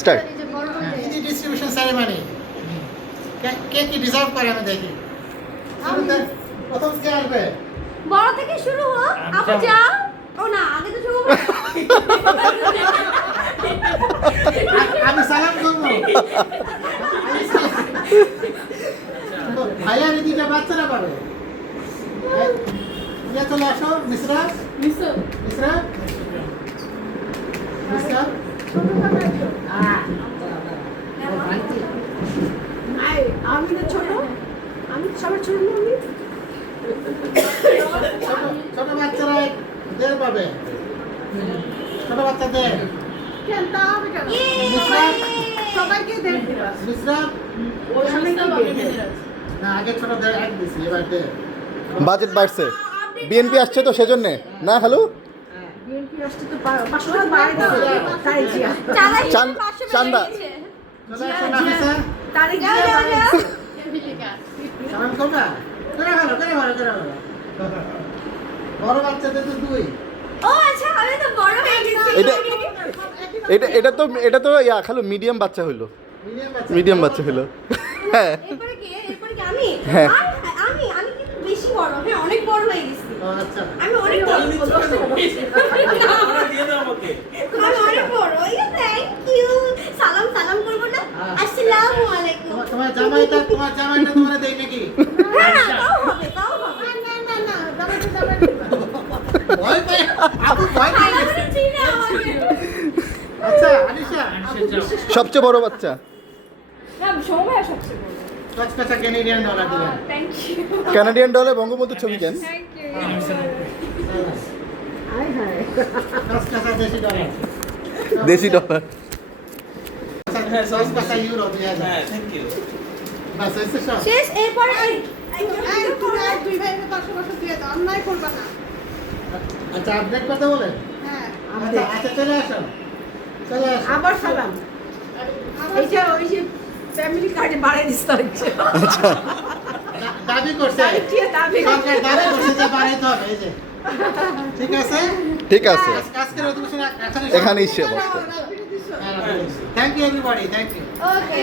Start. ED distribution ceremony কে কি deserve করে আমি দেখি। শুরুতে প্রথম কে আসবে? বড় থেকে শুরু হোক। আপু যাও। ও না, আগে তো শুরু হোক। আমি সালাম করবো। ভাইয়া দিদিটা বাচ্চারা পাবে। চলে আসো মিশ্রা। মিশ্রা আমি তো ছোট, আমি সবার ছোট নই। ছোট বাচ্চারা দের পাবে। ছোট বাচ্চাদের কেন তা হবে কেন? সবাইকে দেন দিবা। মিশ্রা ওই সবাইকে দিয়ে না আগে ছোটদের এক দিছি এবার দে। বাজেট বাড়ছে, বিএনপি আসছে তো সেজন্য না। হ্যালো, বিএনপি আসছে তো 500 টাকা বাড়াই দাও। তাই জিয়া। চান্দা চলে আসো নাফিসা। তারিখ যাও। সালাম করবা? করে ভালো। বড় বাচ্চাদের তো দুই। ও আচ্ছা, আমি তো বড় হয়ে গেছি। এটা তো ইয়া খালি মিডিয়াম বাচ্চা হইলো, মিডিয়াম বাচ্চা হইলো। হ্যাঁ এরপরে কি আমি? হ্যাঁ। আমি কিন্তু বেশি বড়, হ্যাঁ অনেক বড় হয়ে গেছি। ও আচ্ছা আমি অনেক বড়। আমি অনেক বড়। Thank you. সালাম করবো না? আসসালামু আলাইকুম। তোমার জামাইটা তোমরা দেই নাকি? হ্যাঁ তাও হবে। না ভয় পায় আপু ভয় পায়। আমাকে চিনে আমাকে। আচ্ছা আনিশা সবচেয়ে বড় বাচ্চা। না সময় সবচেয়ে বড়। কচকচা ক্যানেডিয়ান ডলার দিলাম। Thank you. কানাডিয়ান ডলে বঙ্গবন্ধু ছবি কেন? Thank you. আই হায়। কচকচা দেশি ডলার। দেশি ডলার। কচকচা ইউরো দিয়ে যায়। Thank you. বাস এসে সব। শেষ। এরপরে দুই ভাইকে 500 দিয়ে দাও, অন্যায় করবা না। আচ্ছা আপডেট করতে বলে? হ্যাঁ, আচ্ছা চলে আসো। আবার সালাম। এই যে ফ্যামিলি কার্ডে বাড়াই দিস তারিখে। দাবি করছে। দাবি সরকার দাবি করছে যে বাড়াইতে হবে এই যে। ঠিক আছে? ঠিক আছে, আজকের অধিবেশন এখানেই শেষ। Thank you everybody, thank you. Okay.